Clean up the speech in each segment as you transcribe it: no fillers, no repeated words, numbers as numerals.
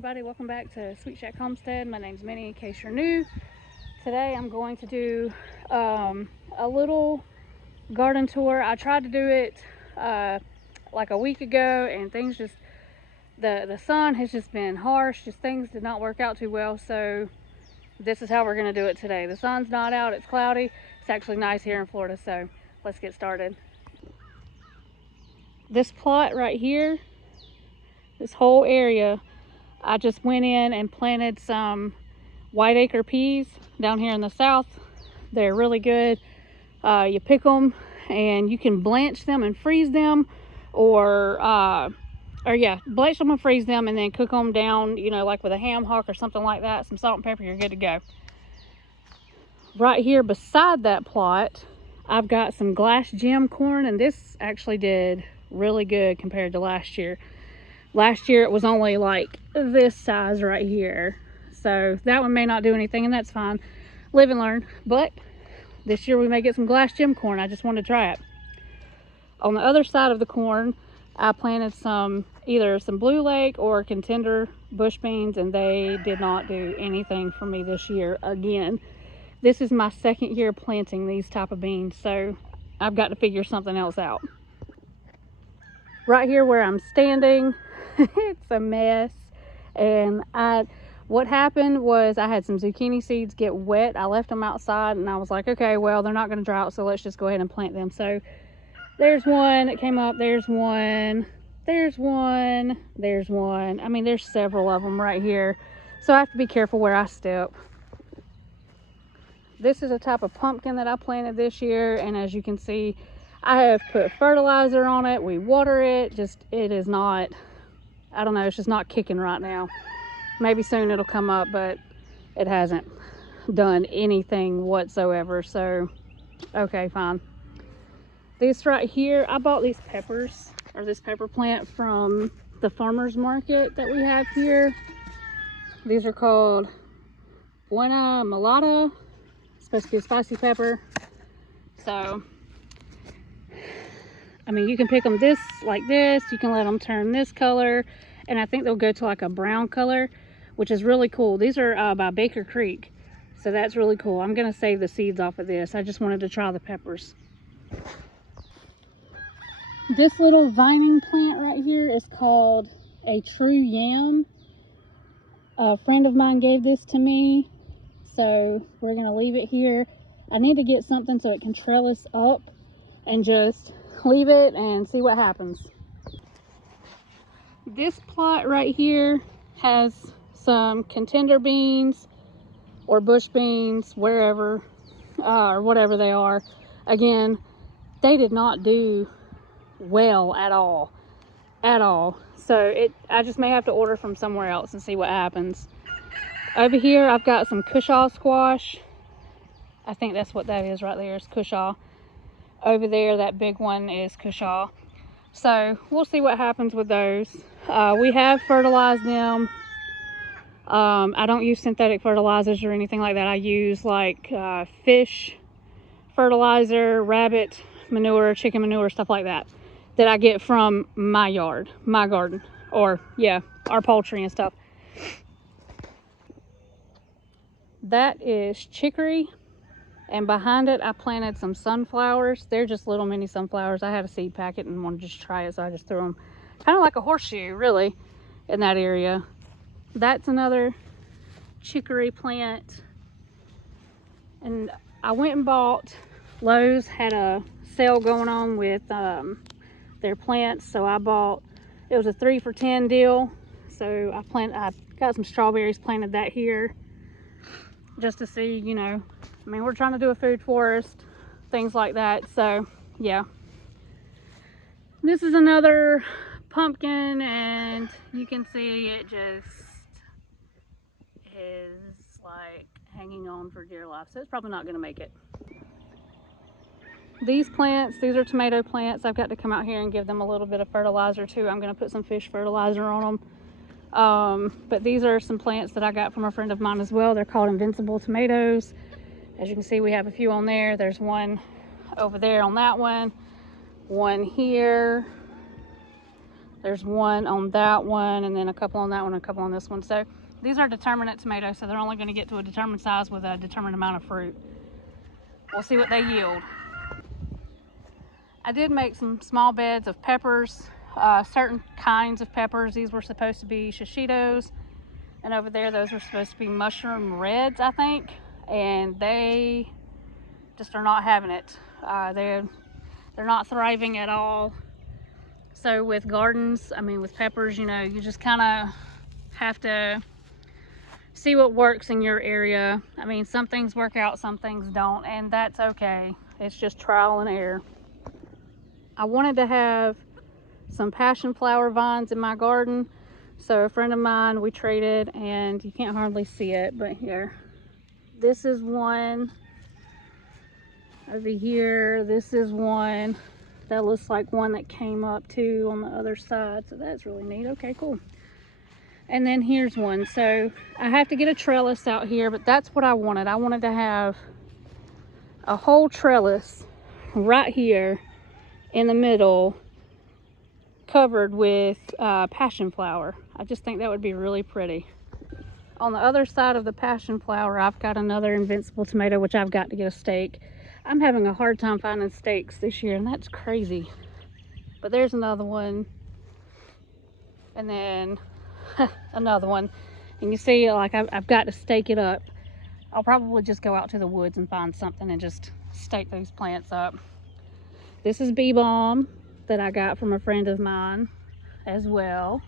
everybody, welcome back to Sweet Shack Homestead. My name's Minnie in case you're new. Today I'm going to do a little garden tour. I tried to do it like a week ago, and things just, the sun has just been harsh, just things did not work out too well, so this is how we're going to do it today. The sun's not out, it's cloudy. It's actually nice here in Florida, so let's get started. This plot right here, this whole area, I just went in and planted some whiteacre peas down here in the south. They're really good. You pick them and you can blanch them and freeze them, or blanch them and freeze them and then cook them down, you know, like with a ham hock or something like that. Some salt and pepper, you're good to go. Right here beside that plot, I've got some glass gem corn, and this actually did really good compared to last year. Last year it was only like this size right here, so that one may not do anything, and that's fine. Live and learn. But this year we may get some glass gem corn. I just wanted to try it. On the other side of the corn, I planted either some Blue Lake or Contender bush beans, and they did not do anything for me this year again. This is my second year planting these type of beans, so I've got to figure something else out. Right here where I'm standing, it's a mess, and what happened was I had some zucchini seeds get wet. I left them outside, and I was like, okay, well, they're not going to dry out, so let's just go ahead and plant them. So there's one that came up, there's one, there's one, there's one. I mean, there's several of them right here, so I have to be careful where I step. This is a type of pumpkin that I planted this year, and as you can see, I have put fertilizer on it. We water it. It is not, I don't know, it's just not kicking right now. Maybe soon it'll come up, but it hasn't done anything whatsoever. So, okay, fine. This right here, I bought these peppers, or this pepper plant, from the farmer's market that we have here. These are called Buena Mulata. It's supposed to be a spicy pepper. So, I mean, you can pick them like this, you can let them turn this color, and I think they'll go to like a brown color, which is really cool. These are by Baker Creek, so that's really cool. I'm gonna save the seeds off of this. I just wanted to try the peppers. This little vining plant right here is called a true yam. A friend of mine gave this to me, so we're gonna leave it here. I need to get something so it can trellis up and just leave it and see what happens. This plot right here has some Contender beans or bush beans, wherever or whatever they are. Again, they did not do well at all, so I just may have to order from somewhere else and see what happens. Over here I've got some Cushaw squash. I think that's what that is right there, is Cushaw. Over there, that big one is Cushaw. So we'll see what happens with those. We have fertilized them. I don't use synthetic fertilizers or anything like that. I use like fish fertilizer, rabbit manure, chicken manure, stuff like that I get from my yard, my garden, or yeah, our poultry and stuff. That is chicory. And behind it, I planted some sunflowers. They're just little mini sunflowers. I had a seed packet and wanted to just try it, so I just threw them kind of like a horseshoe, really, in that area. That's another chicory plant. And I went and bought, Lowe's had a sale going on with their plants, so I bought, it was a 3 for $10 deal. So I got some strawberries, planted that here, just to see, you know, I mean, we're trying to do a food forest, things like that. So yeah, this is another pumpkin, and you can see it just is like hanging on for dear life, so it's probably not going to make it. These plants, these are tomato plants. I've got to come out here and give them a little bit of fertilizer too. I'm going to put some fish fertilizer on them. But these are some plants that I got from a friend of mine as well. They're called Invincible tomatoes. As you can see, we have a few on there. There's one over there on that one here, There's one on that one, and then a couple on that one, and a couple on this one. So these are determinate tomatoes, so they're only going to get to a determined size with a determined amount of fruit. We'll see what they yield. I did make some small beds of peppers, certain kinds of peppers. These were supposed to be shishitos, and over there those were supposed to be mushroom reds, I think, and they just are not having it. They're not thriving at all. So with gardens, I mean with peppers, you know, you just kind of have to see what works in your area. I mean, some things work out, some things don't, and that's okay. It's just trial and error. I wanted to have some passion flower vines in my garden, so a friend of mine, we traded, and you can't hardly see it, but here, this is one over here. This is one that looks like one that came up too on the other side, so that's really neat. Okay, cool. And then here's one. So I have to get a trellis out here, but that's what I wanted. I wanted to have a whole trellis right here in the middle covered with passion flower. I just think that would be really pretty. On the other side of the passion flower, I've got another invincible tomato, which I've got to get a stake. I'm having a hard time finding stakes this year, and that's crazy. But there's another one, and then another one, and you see, like, I've got to stake it up. I'll probably just go out to the woods and find something and just stake these plants up. This is bee balm that I got from a friend of mine as well.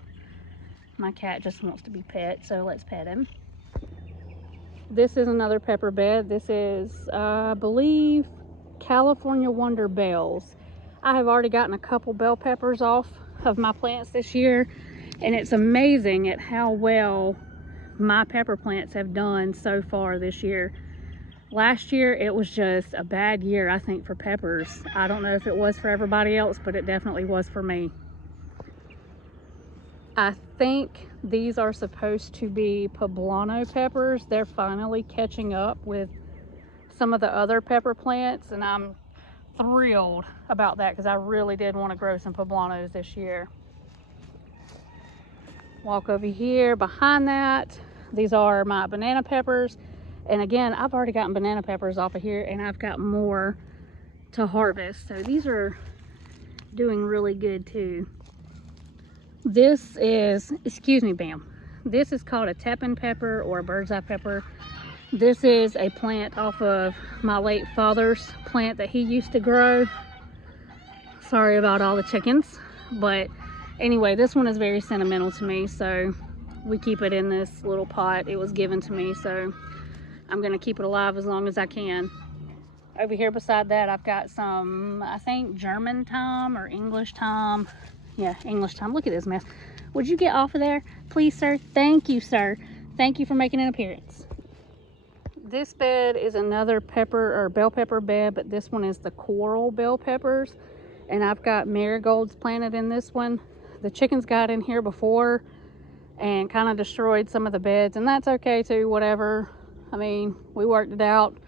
My cat just wants to be pet, so let's pet him. This is another pepper bed. This is, I believe, California Wonder Bells. I have already gotten a couple bell peppers off of my plants this year, and it's amazing at how well my pepper plants have done so far this year. Last year, it was just a bad year, I think, for peppers. I don't know if it was for everybody else, but it definitely was for me. I think these are supposed to be poblano peppers. They're finally catching up with some of the other pepper plants, and I'm thrilled about that because I really did want to grow some poblanos this year. Walk over here behind that. These are my banana peppers, and again, I've already gotten banana peppers off of here, and I've got more to harvest, so these are doing really good too. This is, excuse me, Bam. This is called a teppan pepper or a bird's eye pepper. This is a plant off of my late father's plant that he used to grow. Sorry about all the chickens, but anyway, this one is very sentimental to me, so we keep it in this little pot. It was given to me, so I'm gonna keep it alive as long as I can. Over here beside that, I've got some, I think, German thyme or English thyme. Yeah, English thyme. Look at this mess. Would you get off of there, please, sir? Thank you, sir. Thank you for making an appearance. This bed is another pepper or bell pepper bed, but this one is the coral bell peppers, and I've got marigolds planted in this one. The chickens got in here before and kind of destroyed some of the beds, and that's okay too, whatever. I mean, we worked it out,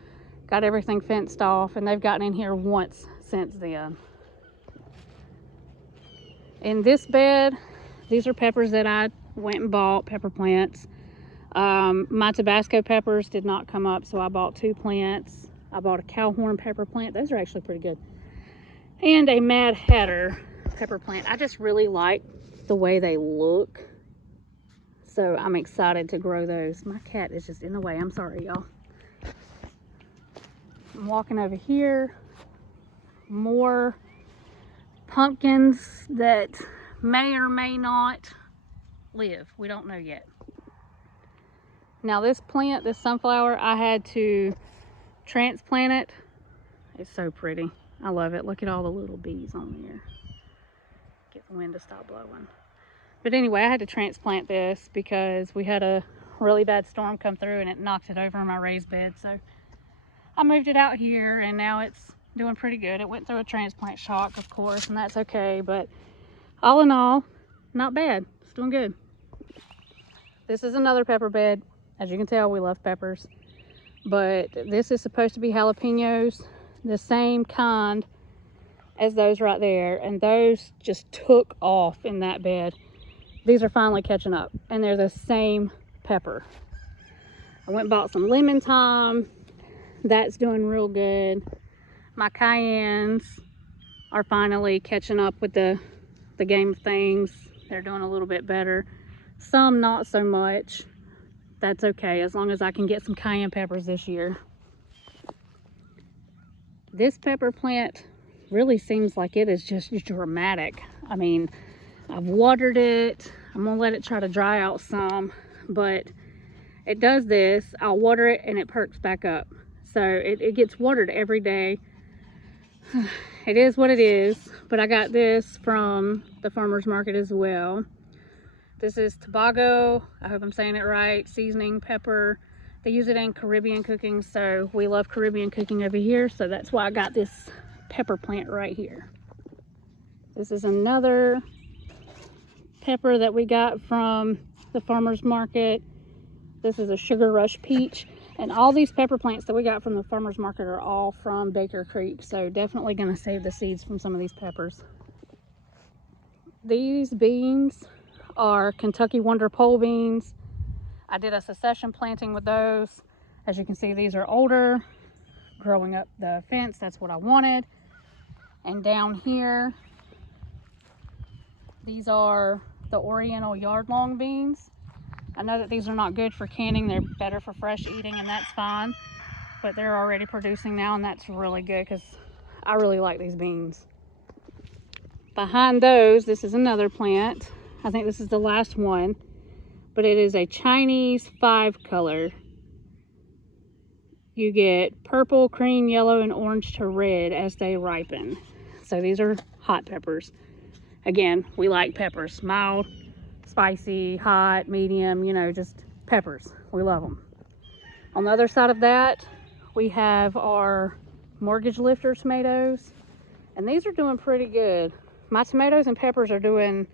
got everything fenced off, and they've gotten in here once since then. In this bed, these are peppers that I went and bought, pepper plants. My Tabasco peppers did not come up, so I bought 2 plants. I bought a cowhorn pepper plant. Those are actually pretty good. And a Mad Hatter pepper plant. I just really like the way they look, so I'm excited to grow those. My cat is just in the way. I'm sorry, y'all. I'm walking over here. More pumpkins that may or may not live. We don't know yet. Now this plant, this sunflower, I had to transplant it. It's so pretty. I love it. Look at all the little bees on there. Get the wind to stop blowing. But anyway, I had to transplant this because we had a really bad storm come through and it knocked it over my raised bed. So I moved it out here, and now it's doing pretty good. It went through a transplant shock, of course, and that's okay, but all in all, not bad. It's doing good. This is another pepper bed. As you can tell, we love peppers, but this is supposed to be jalapenos, the same kind as those right there, and those just took off in that bed. These are finally catching up, and they're the same pepper. I went and bought some lemon thyme. That's doing real good. My cayennes are finally catching up with the game of things. They're doing a little bit better. Some not so much. That's okay, as long as I can get some cayenne peppers this year. This pepper plant really seems like it is just dramatic. I mean, I've watered it. I'm gonna let it try to dry out some, but it does this. I'll water it and it perks back up. So it gets watered every day. It is what it is, but I got this from the farmer's market as well. This is Tobago, I hope I'm saying it right, seasoning pepper. They use it in Caribbean cooking, so we love Caribbean cooking over here, so that's why I got this pepper plant right here. This is another pepper that we got from the farmer's market. This is a Sugar Rush Peach, and all these pepper plants that we got from the farmer's market are all from Baker Creek, so definitely gonna save the seeds from some of these peppers. These beans are Kentucky Wonder Pole beans. I did a succession planting with those. As you can see, these are older, growing up the fence. That's what I wanted. And down here, these are the Oriental Yardlong beans. I know that these are not good for canning. They're better for fresh eating, and that's fine. But they're already producing now, and that's really good because I really like these beans. Behind those, this is another plant. I think this is the last one, but it is a Chinese 5 color. You get purple, cream, yellow, and orange to red as they ripen. So these are hot peppers. Again, we like peppers. Mild, spicy, hot, medium, you know, just peppers. We love them. On the other side of that, we have our Mortgage Lifter tomatoes. And these are doing pretty good. My tomatoes and peppers are doing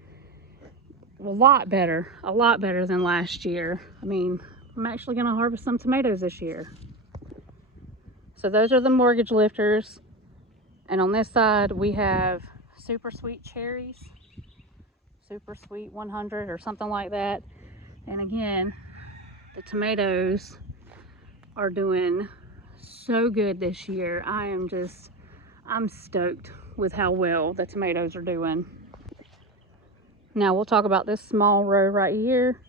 a lot better than last year. I mean, I'm actually gonna harvest some tomatoes this year. So those are the Mortgage Lifters. And on this side, we have Super Sweet Cherries. Super Sweet 100 or something like that. And again, the tomatoes are doing so good this year. I'm stoked with how well the tomatoes are doing. Now we'll talk about this small row right here.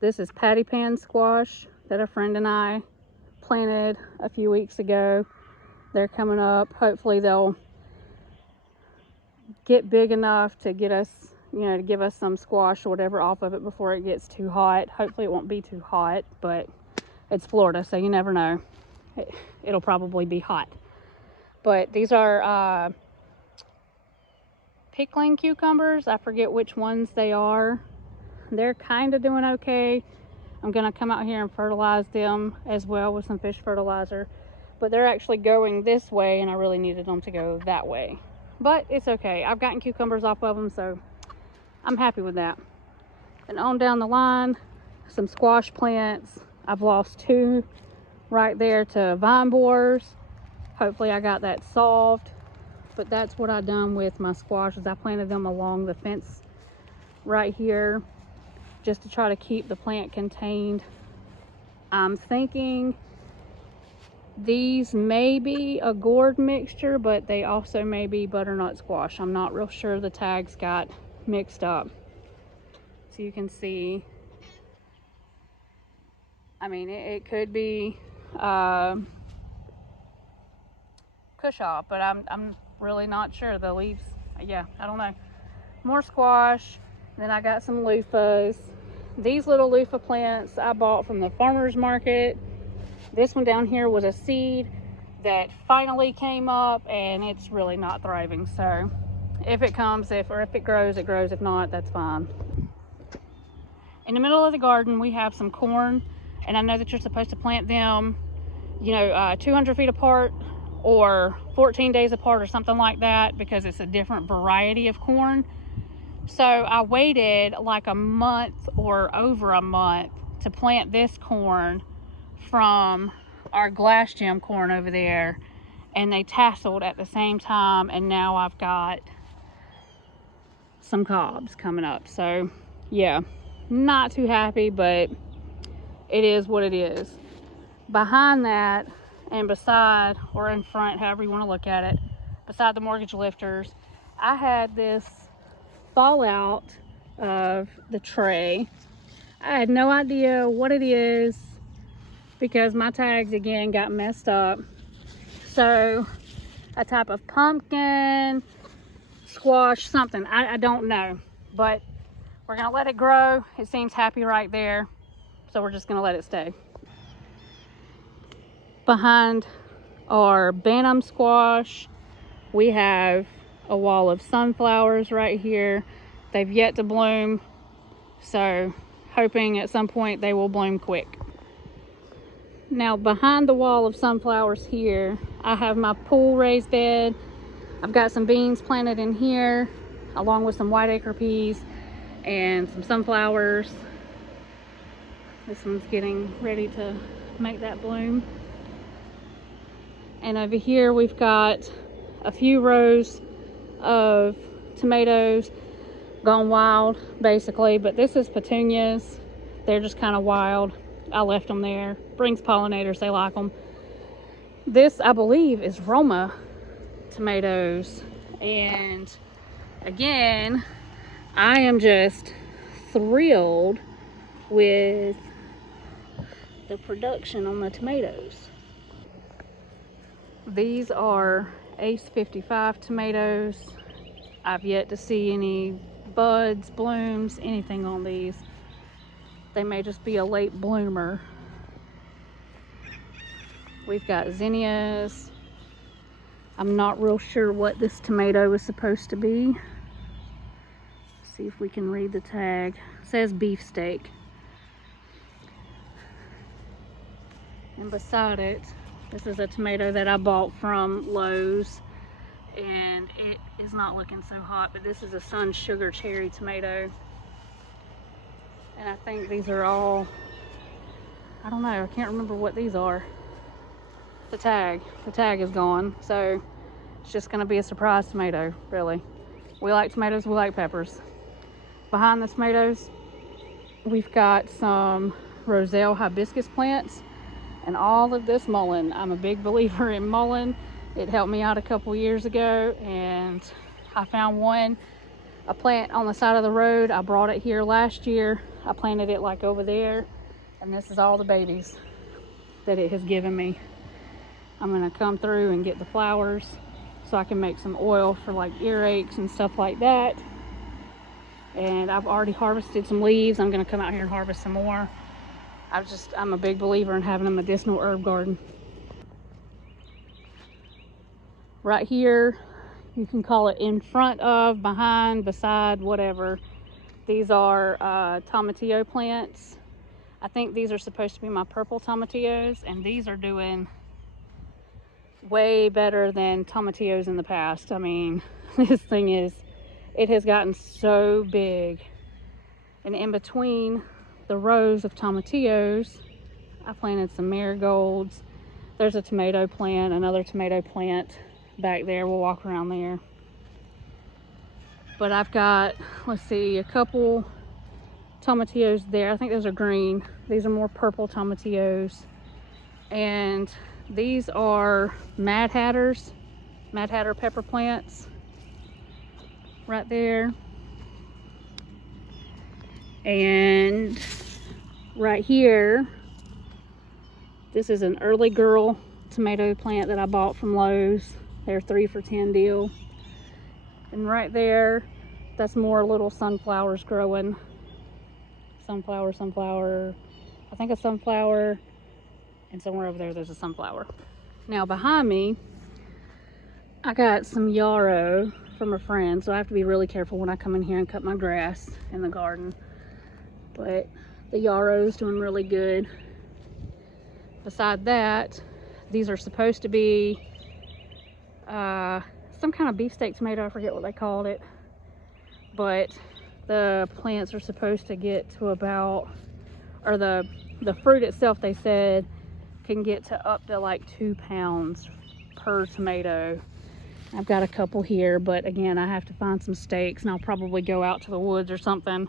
This is patty pan squash that a friend and I planted a few weeks ago. They're coming up. Hopefully they'll get big enough to get us, you know, to give us some squash or whatever off of it before it gets too hot. Hopefully it won't be too hot, but it's Florida, so you never know. It'll probably be hot. But these are pickling cucumbers. I forget which ones they are. They're kind of doing okay. I'm gonna come out here and fertilize them as well with some fish fertilizer, but they're actually going this way and I really needed them to go that way, but it's okay. I've gotten cucumbers off of them, so I'm happy with that. And on down the line, some squash plants. I've lost 2 right there to vine borers. Hopefully I got that solved. But that's what I've done with my squashes. I planted them along the fence right here just to try to keep the plant contained. I'm thinking these may be a gourd mixture, but they also may be butternut squash. I'm not real sure. The tags got mixed up. So you can see, I mean, it could be Cushaw, but I'm really not sure. The leaves, yeah, I don't know. More squash. Then I got some loofahs. These little loofah plants I bought from the farmer's market. This one down here was a seed that finally came up, and it's really not thriving. So if it comes, if it grows, it grows. If not, that's fine. In the middle of the garden, we have some corn, and I know that you're supposed to plant them, you know, 200 feet apart or 14 days apart or something like that, because it's a different variety of corn. So I waited like a month or over a month to plant this corn from our glass gem corn over there, and they tasseled at the same time, and now I've got some cobs coming up. So yeah, not too happy, but it is what it is. Behind that, and beside, or in front, however you want to look at it, beside the mortgage lifters, I had this fallout of the tray. I had no idea what it is because my tags again got messed up. So a type of pumpkin, squash, something, I don't know, but we're gonna let it grow. It seems happy right there, so we're just gonna let it stay. Behind our Bantam squash, we have a wall of sunflowers right here. They've yet to bloom, so hoping at some point they will bloom quick. Now behind the wall of sunflowers here, I have my pool raised bed. I've got some beans planted in here, along with some whiteacre peas and some sunflowers. This one's getting ready to make that bloom. And over here we've got a few rows of tomatoes gone wild, basically, but this is petunias. They're just kind of wild. I left them there. Brings pollinators, they like them. This, I believe, is Roma tomatoes. And again, I am just thrilled with the production on the tomatoes. These are Ace 55 tomatoes. I've yet to see any buds, blooms, anything on these. They may just be a late bloomer. We've got zinnias. I'm not real sure what this tomato is supposed to be. See if we can read the tag. It says beefsteak. And beside it, this is a tomato that I bought from Lowe's, and it is not looking so hot, but this is a Sun Sugar cherry tomato. And I think these are all, I don't know, I can't remember what these are. The tag is gone, so it's just gonna be a surprise tomato, really. We like tomatoes, we like peppers. Behind the tomatoes, we've got some Roselle hibiscus plants and all of this mullein. I'm a big believer in mullein. It helped me out a couple years ago, and I found a plant on the side of the road. I brought it here last year. I planted it like over there, and this is all the babies that it has given me. I'm gonna come through and get the flowers so I can make some oil for like earaches and stuff like that. And I've already harvested some leaves. I'm gonna come out here and harvest some more. I'm a big believer in having a medicinal herb garden. Right here, you can call it in front of, behind, beside, whatever. These are tomatillo plants. I think these are supposed to be my purple tomatillos, and these are doing way better than tomatillos in the past. I mean, this thing it has gotten so big. And in between the rows of tomatillos, I planted some marigolds. There's a tomato plant, another tomato plant back there. We'll walk around there. But I've got, let's see, a couple tomatillos there. I think those are green. These are more purple tomatillos. And these are Mad Hatter pepper plants right there. And right here, this is an Early Girl tomato plant that I bought from Lowe's. They're 3 for $10 deal. And right there, that's more little sunflowers growing. Sunflower. I think a sunflower, and somewhere over there, there's a sunflower. Now behind me, I got some yarrow from a friend, so I have to be really careful when I come in here and cut my grass in the garden. But the yarrow is doing really good. Beside that, these are supposed to be some kind of beefsteak tomato. I forget what they called it, but the plants are supposed to get to about, or the fruit itself, they said, can get to up to like 2 pounds per tomato. I've got a couple here, but again, I have to find some stakes, and I'll probably go out to the woods or something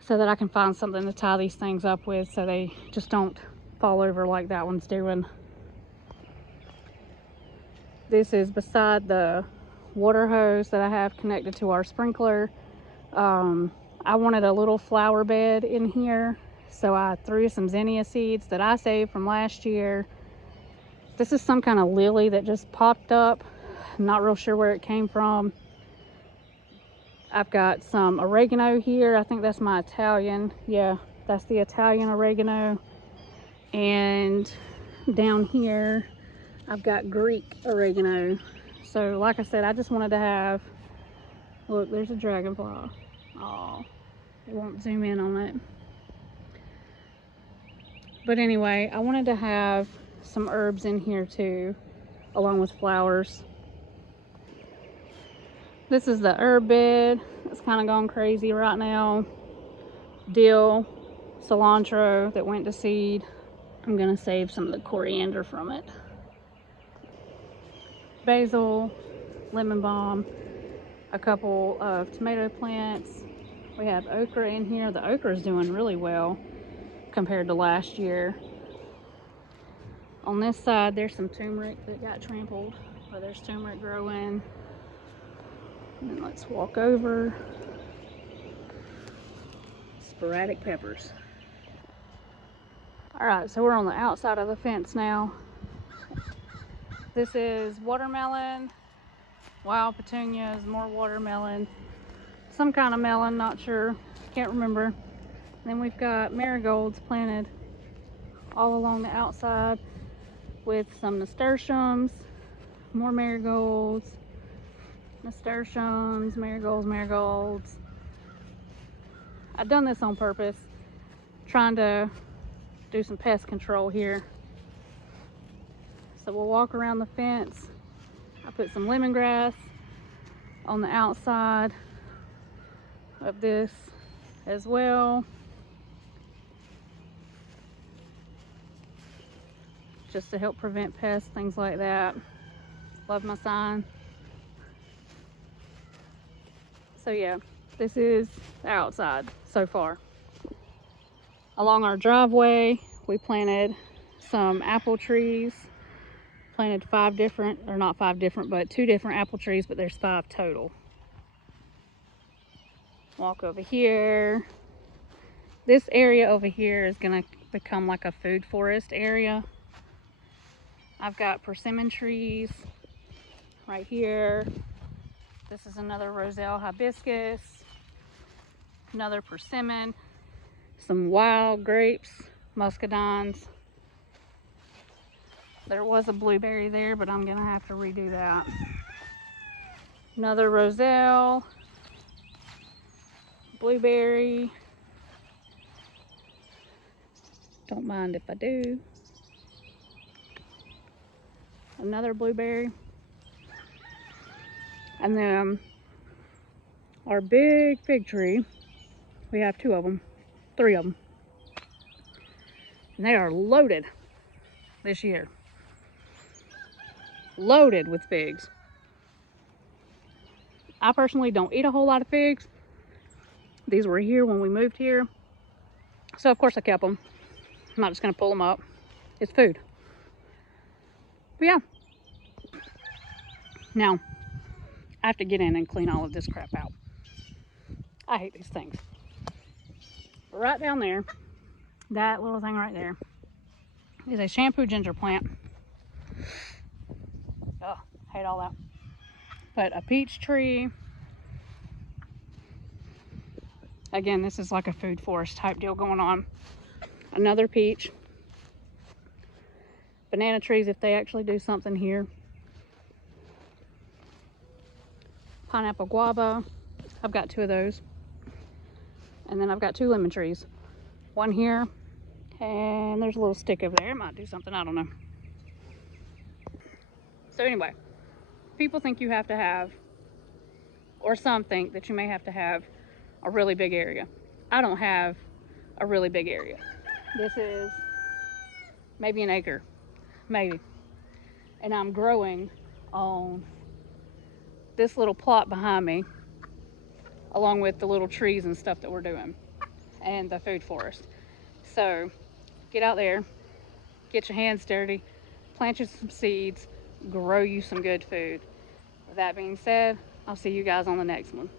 so that I can find something to tie these things up with so they just don't fall over like that one's doing. This is beside the water hose that I have connected to our sprinkler. I wanted a little flower bed in here, so I threw some zinnia seeds that I saved from last year. This is some kind of lily that just popped up. I'm not real sure where it came from. I've got some oregano here. I think that's my Italian. Yeah, that's the Italian oregano. And down here, I've got Greek oregano. So like I said, I just wanted to have, look, there's a dragonfly. Oh, it won't zoom in on it. But anyway, I wanted to have some herbs in here too, along with flowers. This is the herb bed. It's kind of gone crazy right now. Dill, cilantro that went to seed. I'm gonna save some of the coriander from it. Basil, lemon balm, a couple of tomato plants. We have okra in here. The okra is doing really well compared to last year. On this side, there's some turmeric that got trampled, but there's turmeric growing. And then let's walk over. Sporadic peppers. All right, so we're on the outside of the fence now. This is watermelon, wild petunias, more watermelon, some kind of melon, not sure, can't remember. And then we've got marigolds planted all along the outside with some nasturtiums, more marigolds, nasturtiums, marigolds. I've done this on purpose, trying to do some pest control here. So we'll walk around the fence. I put some lemongrass on the outside of this as well, just to help prevent pests, things like that. Love my sign. So yeah, this is the outside so far. Along our driveway, we planted some apple trees. Planted 5 different, or not 5 different, but 2 different apple trees, but there's 5 total. Walk over here. This area over here is gonna become like a food forest area. I've got persimmon trees right here. This is another Roselle hibiscus, another persimmon, some wild grapes, muscadines. There was a blueberry there, but I'm gonna have to redo that. Another Roselle, blueberry. Don't mind if I do. Another blueberry. And then our big fig tree, we have 2 of them, 3 of them. And they are loaded this year. Loaded with figs. I personally don't eat a whole lot of figs. These were here when we moved here, so of course I kept them. I'm not just gonna pull them up. It's food. But yeah. Now, I have to get in and clean all of this crap out. I hate these things. But right down there, that little thing right there, is a shampoo ginger plant. Oh, hate all that. But a peach tree. Again, this is like a food forest type deal going on. Another peach. Banana trees, if they actually do something here. Pineapple guava. I've got 2 of those. And then I've got 2 lemon trees. One here, and there's a little stick over there. It might do something, I don't know. So anyway, people think you have to have, or some think that you may have to have, a really big area. I don't have a really big area. This is maybe an acre, maybe. and I'm growing on this little plot behind me, along with the little trees and stuff that we're doing, and the food forest. So get out there, get your hands dirty, plant you some seeds, grow you some good food. With that being said, I'll see you guys on the next one.